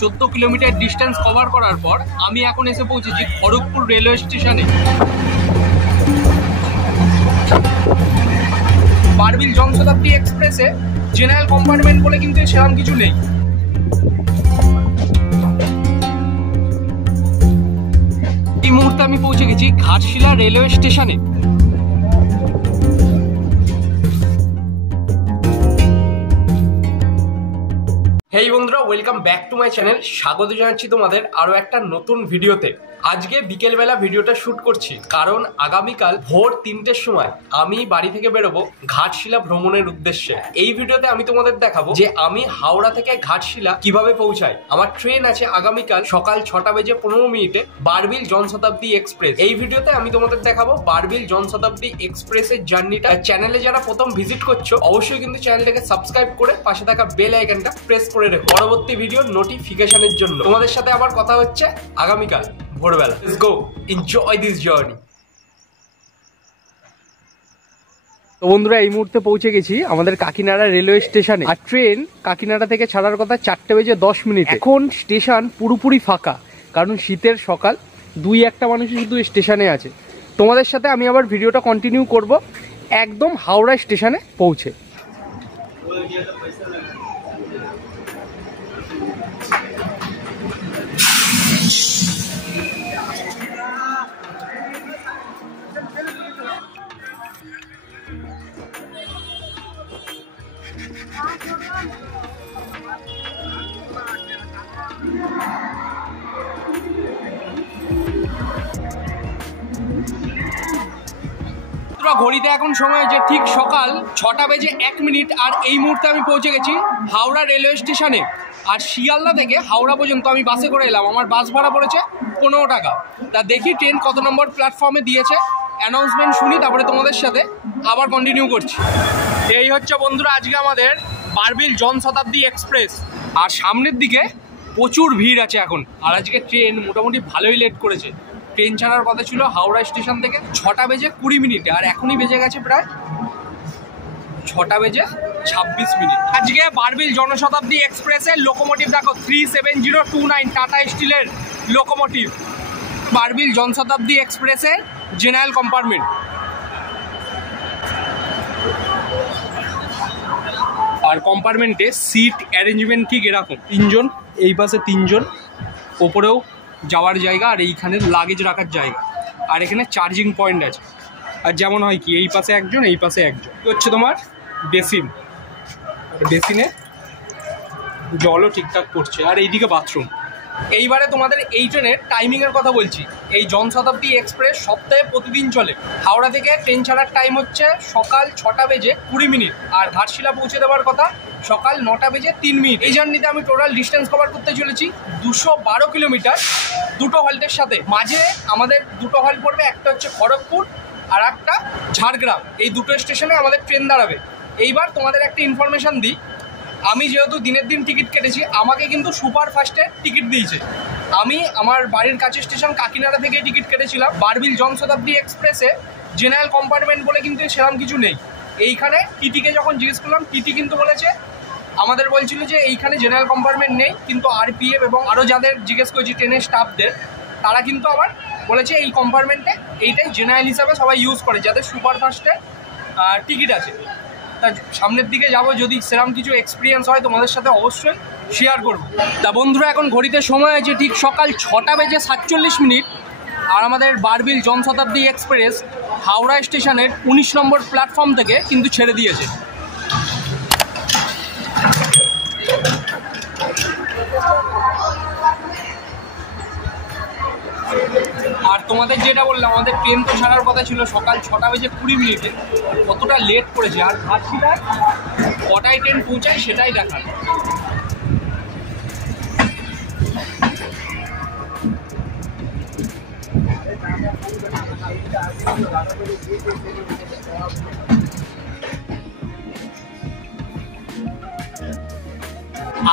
14 kilometre distance cover করার পর আমি এখন এসে পৌঁছেছি খড়গপুর রেলওয়ে স্টেশনে। বারবিল জনশতাব্দী এক্সপ্রেসে জেনারেল কম্পার্টমেন্ট বলে কিন্তু সেরকম কিছু নেই। এই মুহূর্তে আমি পৌঁছে গেছি ঘাটশিলা রেলওয়ে স্টেশনে। হেই বন্ধুরা, welcome back to my channel. স্বাগত জানাচ্ছি তোমাদের আরো একটা নতুন ভিডিওতে। আজকে বিকেলবেলা ভিডিওটা শুট করছি কারণ আগামীকাল ভোর 3টের সময় আমি বাড়ি থেকে বেরোবো ঘাটশিলা ভ্রমণের উদ্দেশ্যে। এই ভিডিওতে আমি তোমাদের দেখাবো যে আমি হাওড়া থেকে ঘাটশিলা কিভাবে পৌঁছাই। আমার ট্রেন আছে আগামীকাল সকাল 6:15 বারবিল জনশতাব্দী এক্সপ্রেস। এই ভিডিওতে আমি তোমাদের দেখাবো বারবিল জনশতাব্দী এক্সপ্রেসের জার্নিটা। চ্যানেলে যারা প্রথম ভিজিট করছো অবশ্যই কিন্তু চ্যানেলটাকে সাবস্ক্রাইব করে পাশে থাকা বেল আইকনটা প্রেস করে রেখো পরবর্তী ভিডিওর নোটিফিকেশনের জন্য। তোমাদের সাথে আবার কথা হচ্ছে আগামীকাল ভোরবেলা। Let's go, enjoy this journey. তো বন্ধুরা, এই মুহূর্তে পৌঁছে গেছি আমাদের কাকিনাড়া রেলওয়ে স্টেশনে। আর ট্রেন কাকিনাড়া থেকে ছাড়ার কথা 4:10। এখন স্টেশন পুরোপুরি ফাঁকা, কারণ শীতের সকাল, 2-1টা মানুষই শুধু স্টেশনে আছে। তোমাদের সাথে আমি আবার ভিডিওটা কন্টিনিউ করব একদম হাওড়া স্টেশনে পৌঁছে। ঘড়িতে এখন সময় হচ্ছে ঠিক সকাল 6:01 আর এই মুহূর্তে আমি পৌঁছে গেছি হাওড়া রেলওয়ে স্টেশনে। আর শিয়ালদা থেকে হাওড়া পর্যন্ত আমি বাসে করে এলাম। আমার বাস ভাড়া পড়েছে 15 টাকা। তা দেখি ট্রেন কত নম্বর প্ল্যাটফর্মে দিয়েছে, অ্যানাউন্সমেন্ট শুনি, তারপরে তোমাদের সাথে আবার কন্টিনিউ করছি। এই হচ্ছে বন্ধুরা আজকে আমাদের বারবিল জনশতাব্দী এক্সপ্রেস। আর সামনের দিকে প্রচুর ভিড় আছে এখন। আর আজকে ট্রেন মোটামুটি ভালোই লেট করেছে। ট্রেন ছাড়ার কথা ছিল হাওড়া স্টেশন থেকে 6:20 আর এখনই বেজে গেছে প্রায় 6:26। আজকে বারবিল জনশতাব্দী এক্সপ্রেসের লোকোমোটিভ দেখো 37029 টাটা স্টিলের লোকোমোটিভ। বারবিল জনশতাব্দী এক্সপ্রেসের জেনারেল কম্পার্টমেন্ট। আর কম্পার্টমেন্টে সিট অ্যারেঞ্জমেন্ট ঠিক এরকম, 3 জন, এই পাশে 3 জন, ওপরেও যাওয়ার জায়গা আর এইখানে লাগেজ রাখার জায়গা। আর এখানে চার্জিং পয়েন্ট আছে। আর যেমন হয় কি, এই পাশে একজন, এই পাশে একজন। হচ্ছে তোমার বেসিন, বেসিনে জলও ঠিকঠাক পড়ছে। আর এইদিকে বাথরুম। এইবারে তোমাদের এই ট্রেনের টাইমিংয়ের কথা বলছি। এই জনশতাব্দী এক্সপ্রেস সপ্তাহে প্রতিদিন চলে। হাওড়া থেকে ট্রেন ছাড়ার টাইম হচ্ছে সকাল 6:20 আর ঘাটশিলা পৌঁছে দেওয়ার কথা সকাল 9:03। এই জার্নিতে আমি টোটাল ডিস্টেন্স কভার করতে চলেছি 212 কিলোমিটার, 2টো হল্টের সাথে। মাঝে আমাদের 2টো হল্ট পড়বে, একটা হচ্ছে খড়গপুর আর একটা ঝাড়গ্রাম। এই 2টো স্টেশনে আমাদের ট্রেন দাঁড়াবে। এইবার তোমাদের একটা ইনফরমেশান দিই, আমি যেহেতু দিনের দিন টিকিট কেটেছি, আমাকে কিন্তু সুপার ফাস্টের টিকিট দিয়েছে। আমি আমার বাড়ির কাছে স্টেশন কাকিনাড়া থেকে টিকিট কেটেছিলাম। বারবিল জনশতাব্দী এক্সপ্রেসে জেনারেল কম্পার্টমেন্ট বলে কিন্তু সেরকম কিছু নেই। এইখানে টিটিকে যখন জিজ্ঞেস করলাম, টিটি কিন্তু বলেছে, আমাদের বলছিল যে এইখানে জেনারেল কম্পার্টমেন্ট নেই, কিন্তু আরপিএফ এবং আরও যাদের জিজ্ঞেস করেছি ট্রেনের স্টাফদের, তারা কিন্তু আবার বলেছে এই কম্পার্টমেন্টে এইটাই জেনারেল হিসাবে সবাই ইউজ করে যাদের সুপার ফাস্টের টিকিট আছে। তা সামনের দিকে যাব, যদি সেরকম কিছু এক্সপিরিয়েন্স হয় তোমাদের সাথে অবশ্যই শেয়ার করব। তা বন্ধুরা, এখন ঘড়িতে সময় আছে ঠিক সকাল 6:47 আর আমাদের বারবিল জনশতাব্দী এক্সপ্রেস হাওড়া স্টেশনের 19 নম্বর প্ল্যাটফর্ম থেকে কিন্তু ছেড়ে দিয়েছে। আর তোমাদের যেটা বললাম, আমাদের ট্রেন তো ছাড়ার কথা ছিল সকাল 6:20। কতটা লেট করেছে। আর ঘাটশিলায় কটায় ট্রেন পৌঁছায় সেটাই দেখার।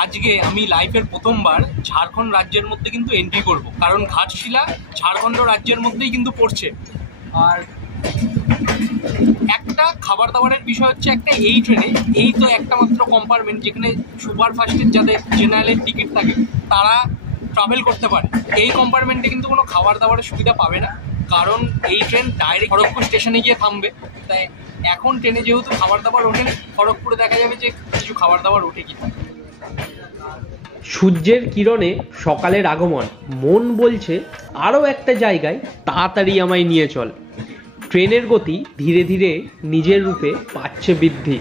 আজকে আমি লাইফের প্রথমবার ঝাড়খণ্ড রাজ্যের মধ্যে কিন্তু এন্ট্রি করব, কারণ ঘাটশিলা ঝাড়খণ্ড রাজ্যের মধ্যেই কিন্তু পড়ছে। আর একটা খাবার দাবারের বিষয় হচ্ছে, একটা এই ট্রেনে এই তো একটা মাত্র কম্পার্টমেন্ট যেখানে সুপার ফাস্টের যাদের জেনারেলের টিকিট থাকে তারা ট্রাভেল করতে পারে। এই কম্পার্টমেন্টে কিন্তু কোনো খাবার দাবারের সুবিধা পাবে না, কারণ এই ট্রেন ডাইরেক্ট খড়গপুর স্টেশনে গিয়ে থামবে। তাই এখন ট্রেনে যেহেতু খাবার দাবার ওঠেনি, খড়গপুরে দেখা যাবে যে কিছু খাবার দাবার ওঠে কি। সূর্যের কিরণে সকালের আগমন, মন বলছে আরও একটা জায়গায় তাড়াতাড়ি আমায় নিয়ে চল। ট্রেনের গতি ধীরে ধীরে নিজের রূপে পাচ্ছে বৃদ্ধি,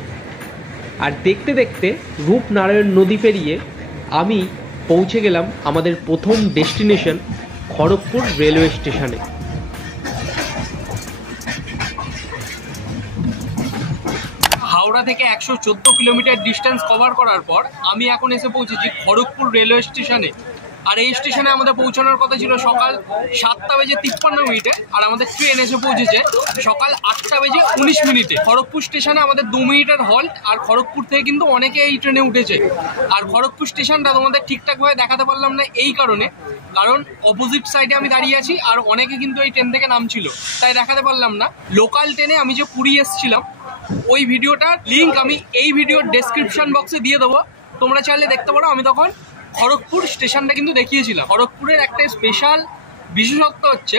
আর দেখতে দেখতে রূপনারায়ণ নদী পেরিয়ে আমি পৌঁছে গেলাম আমাদের প্রথম ডেস্টিনেশন খড়গপুর রেলওয়ে স্টেশনে। হাওড়া থেকে 114 কিলোমিটার ডিস্টেন্স কভার করার পর আমি এখন এসে পৌঁছেছি খড়গপুর রেলওয়ে স্টেশনে। আর এই স্টেশনে আমাদের পৌঁছানোর কথা ছিল সকাল 7:53 আর আমাদের ট্রেন এসে পৌঁছেছে সকাল 8:19। খড়গপুর স্টেশনে আমাদের 2 মিনিটের হল্ট, আর খড়গপুর থেকে কিন্তু অনেকে এই ট্রেনে উঠেছে। আর খড়গপুর স্টেশনটা তোমাদের ঠিকঠাকভাবে দেখাতে পারলাম না এই কারণ অপোজিট সাইডে আমি দাঁড়িয়ে আছি, আর অনেকে কিন্তু এই ট্রেন থেকে নামছিল, তাই দেখাতে পারলাম না। লোকাল ট্রেনে আমি যে পুরী এসেছিলাম ওই ভিডিওটার লিঙ্ক আমি এই ভিডিওর ডেসক্রিপশন বক্সে দিয়ে দেবো, তোমরা চাইলে দেখতে পারো। আমি তখন খড়গপুর স্টেশনটা কিন্তু দেখিয়েছিলাম। খড়গপুরের একটা স্পেশাল বিশেষত্ব হচ্ছে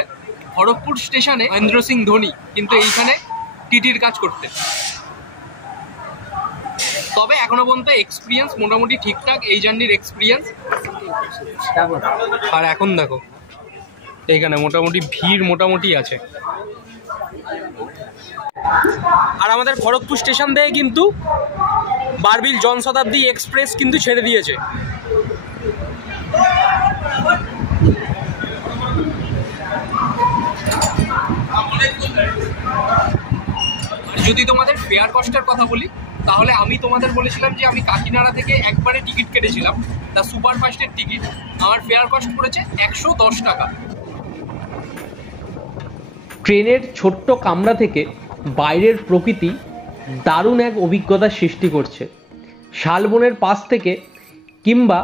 খড়গপুর স্টেশনে মহেন্দ্র সিং ধোনি কিন্তু এইখানে টিটির কাজ করতে। তবে এখনো পর্যন্ত এক্সপিরিয়েন্স মোটামুটি ঠিকঠাক, এই জার্নির এক্সপিরিয়েন্স। আর এখন দেখো এইখানে মোটামুটি ভিড় মোটামুটি আছে। আর আমাদের খড়গপুর স্টেশন থেকে কিন্তু বারবিল জনশতাব্দী এক্সপ্রেস কিন্তু ছেড়ে দিয়েছে। যদি তোমাদের ফেয়ার কস্টের কথা বলি, তাহলে আমি তোমাদের বলেছিলাম যে আমি কাকিনাড়া থেকে একবারে টিকিট কেটেছিলাম, দ্য সুপারফাস্টের টিকিট। আমার ফেয়ার কস্ট পড়েছে 110 টাকা। ট্রেনের ছোট্ট কামরা থেকে বাইরের প্রকৃতি দারুণ এক অভিজ্ঞতার সৃষ্টি করছে। শালবনের পাশ থেকে কিংবা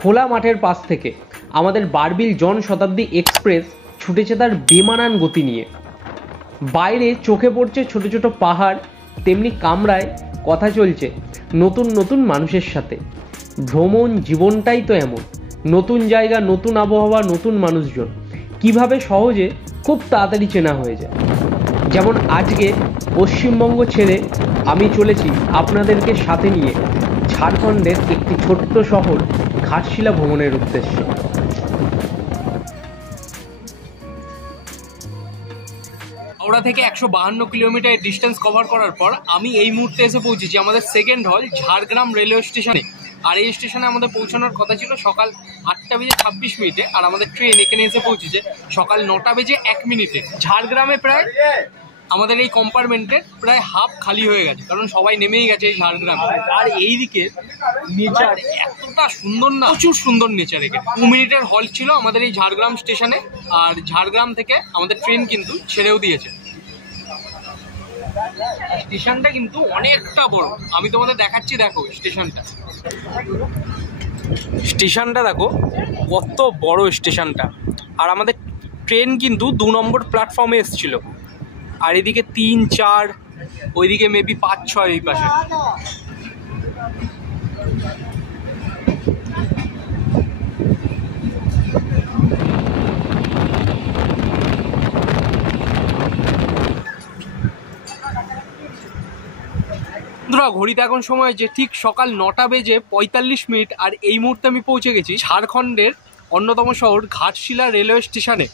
খোলা মাঠের পাশ থেকে আমাদের বারবিল জনশতাব্দী এক্সপ্রেস ছুটেছে তার বেমানান গতি নিয়ে। বাইরে চোখে পড়ছে ছোট ছোট পাহাড়, তেমনি কামরায় কথা চলছে নতুন নতুন মানুষের সাথে। ভ্রমণ জীবনটাই তো এমন, নতুন জায়গা, নতুন আবহাওয়া, নতুন মানুষজন কিভাবে সহজে খুব তাড়াতাড়ি চেনা হয়ে যায়। যেমন আজকে পশ্চিমবঙ্গ ছেড়ে আমি চলেছি আপনাদেরকে সাথে নিয়ে ঝাড়খণ্ডের একটি ছোট্ট শহর ঘাটশিলা ভ্রমণের উদ্দেশ্যে। হাওড়া থেকে 152 কিলোমিটার ডিস্টেন্স কভার করার পর আমি এই মুহূর্তে এসে পৌঁছেছি আমাদের সেকেন্ড হল ঝাড়গ্রাম রেলওয়ে স্টেশনে। আর এই স্টেশনে আমাদের পৌঁছানোর কথা ছিল সকাল 8:26, আর আমাদের ট্রেন এখানে এসে পৌঁছেছে সকাল 9:01। ঝাড়গ্রামে প্রায় আমাদের এই কম্পার্টমেন্টের প্রায় হাফ খালি হয়ে গেছে, কারণ সবাই নেমেই গেছে এই ঝাড়গ্রামে। আর এই দিকে নেচার এতটা সুন্দর না, প্রচুর সুন্দর নেচার। এখানে 2 মিনিটের হল্ট ছিল আমাদের এই ঝাড়গ্রাম স্টেশনে, আর ঝাড়গ্রাম থেকে আমাদের ট্রেন কিন্তু ছেড়েও দিয়েছে। স্টেশনটা কিন্তু অনেকটা বড়, আমি তোমাদের দেখাচ্ছি, দেখো স্টেশনটা দেখো কত বড় স্টেশনটা। আর আমাদের ট্রেন কিন্তু 2 নম্বর প্ল্যাটফর্মে এসেছিল, আর এদিকে 3, 4, ওইদিকে মেবি 5, 6 এই পাশে। ঘড়িতে এখন সময় যে ঠিক সকাল 9:45, আর এই মুহূর্তে আমি পৌঁছে গেছি ঝাড়খণ্ডের অন্যতম শহর ঘাটশিলা রেলওয়ে স্টেশনে।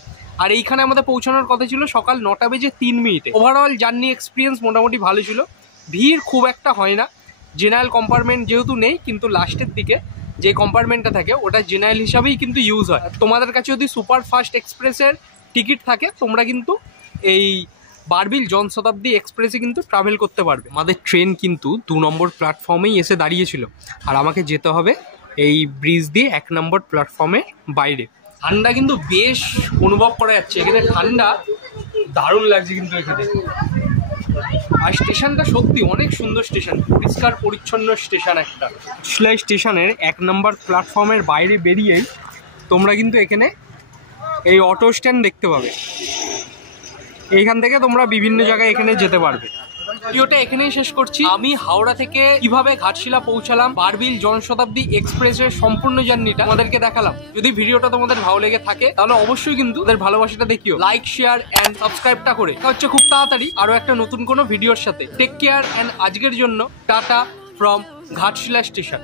আর এইখানে আমাদের পৌঁছানোর কথা ছিল সকাল 9:03। ওভারঅল জার্নি এক্সপিরিয়েন্স মোটামুটি ভালো ছিল, ভিড় খুব একটা হয় না। জেনারেল কম্পার্টমেন্ট যেহেতু নেই, কিন্তু লাস্টের দিকে যে কম্পার্টমেন্টটা থাকে ওটা জেনারেল হিসাবেই কিন্তু ইউজ হয়। তোমাদের কাছে যদি সুপার ফাস্ট এক্সপ্রেসের টিকিট থাকে, তোমরা কিন্তু এই বারবিল জনশতাব্দী এক্সপ্রেসে কিন্তু ট্রাভেল করতে পারবে। আমাদের ট্রেন কিন্তু 2 নম্বর প্ল্যাটফর্মেই এসে দাঁড়িয়েছিল, আর আমাকে যেতে হবে এই ব্রিজ দিয়ে 1 নম্বর প্ল্যাটফর্মের বাইরে। ঠান্ডা কিন্তু বেশ অনুভব করা যাচ্ছে, এখানে ঠান্ডা দারুণ লাগছে কিন্তু এখানে। আর স্টেশনটা সত্যি অনেক সুন্দর স্টেশন, পরিষ্কার পরিচ্ছন্ন স্টেশন একটা। ঘাটশিলা স্টেশনের 1 নম্বর প্ল্যাটফর্মের বাইরে বেরিয়েই তোমরা কিন্তু এখানে এই অটো স্ট্যান্ড দেখতে পাবে। এইখান থেকে তোমরা বিভিন্ন জায়গায় এখানে যেতে পারবে। ভিডিওটা এখানেই শেষ করছি। আমি হাওড়া থেকে কিভাবে ঘাটশিলা পৌঁছালাম, বারবিল জনশতাব্দী এক্সপ্রেসের সম্পূর্ণ জার্নিটা তোমাদেরকে দেখালাম। যদি ভিডিওটা তোমাদের ভালো লেগে থাকে তাহলে অবশ্যই কিন্তু তাদের ভালোবাসাটা দেখিও, লাইক শেয়ার এন্ড সাবস্ক্রাইবটা করে। এটা হচ্ছে খুব তাড়াতাড়ি আরো একটা নতুন কোনো ভিডিওর সাথে। টেক কেয়ার এন্ড আজকের জন্য টাটা ফ্রম ঘাটশিলা স্টেশন।